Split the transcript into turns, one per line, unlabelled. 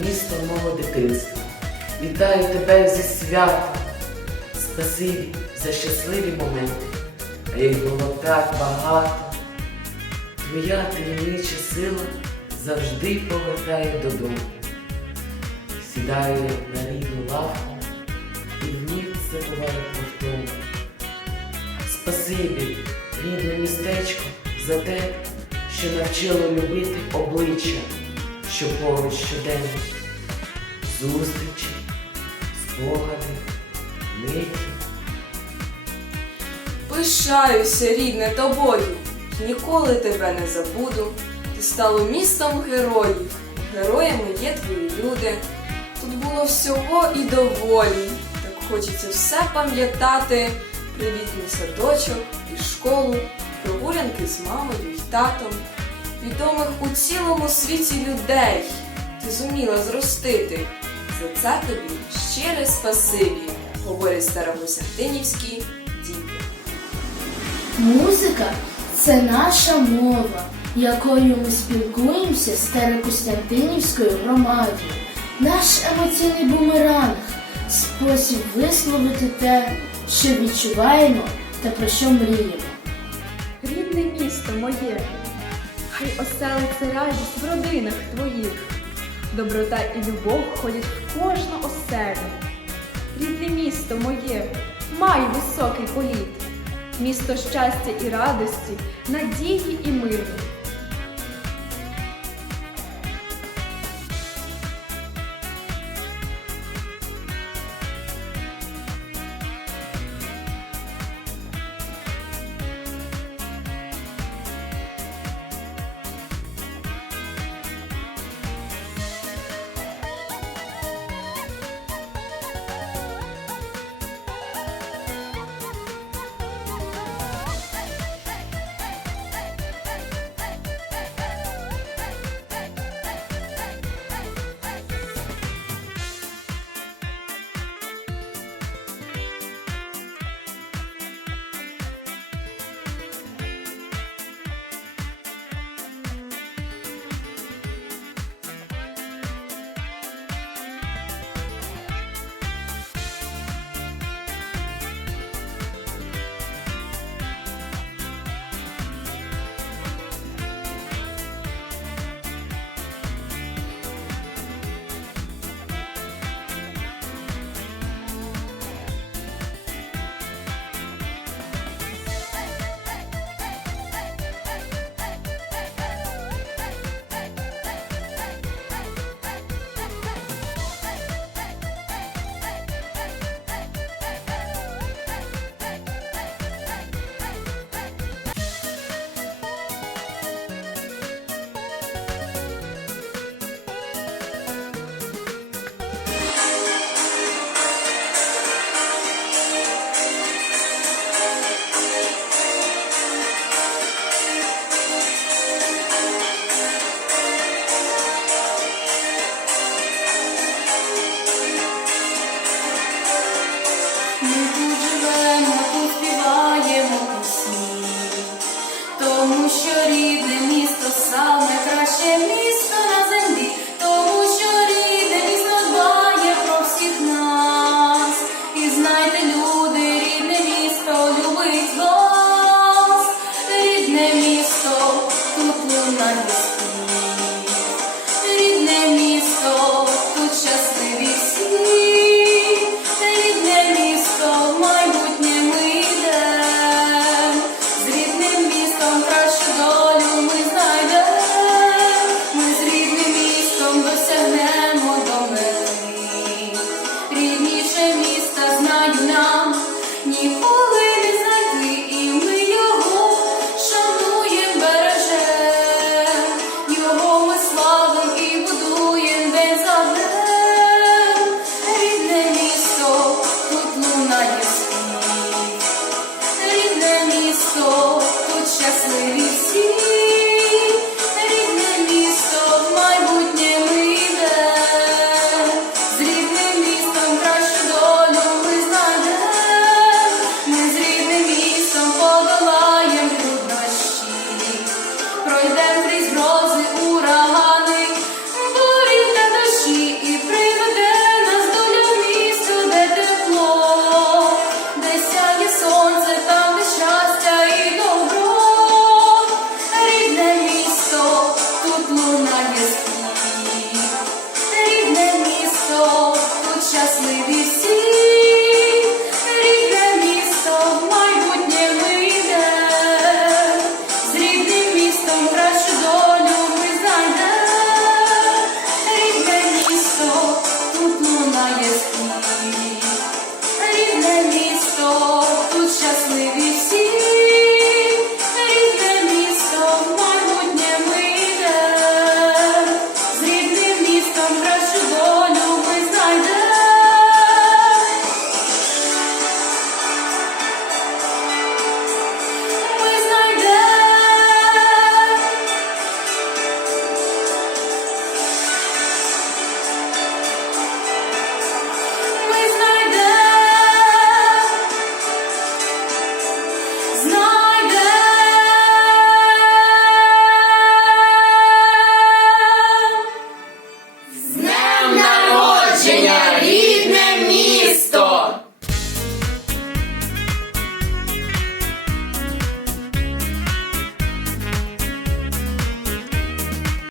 місто мого дитинства. Вітаю тебе зі святом. Спасибі за щасливі моменти, а їх було так багато. Твоя таємнича сила завжди повертає додому. Сідаю на рідну лавку і в вмів забуваю про втому. Спасибі, рідне містечко, за те, що навчило любити обличчя, що поруч щоденно. Зустрічі, спогади, миті.
Пишаюся, рідне, тобою, ніколи тебе не забуду. Ти стало містом героїв, героями є твої люди. Тут було всього і доволі. Так хочеться все пам'ятати. Привітний садочок і школу, прогулянки з мамою і татом, відомих у цілому світі людей. Ти зуміла зростити. За це тобі щире спасибі, говорять старокостянтинівські діти.
Музика це наша мова, якою ми спілкуємося з Старокостянтинівською громадою. Наш емоційний бумеранг спосіб висловити те, що відчуваємо та про що мріємо.
Рідне місто моє, хай оселиться радість в родинах твоїх. Доброта і любов ходять в кожну оселю. Рідне місто моє, май високий політ, місто щастя і радості, надії і миру.
Рідне місто саме краще місто рідне Yeah.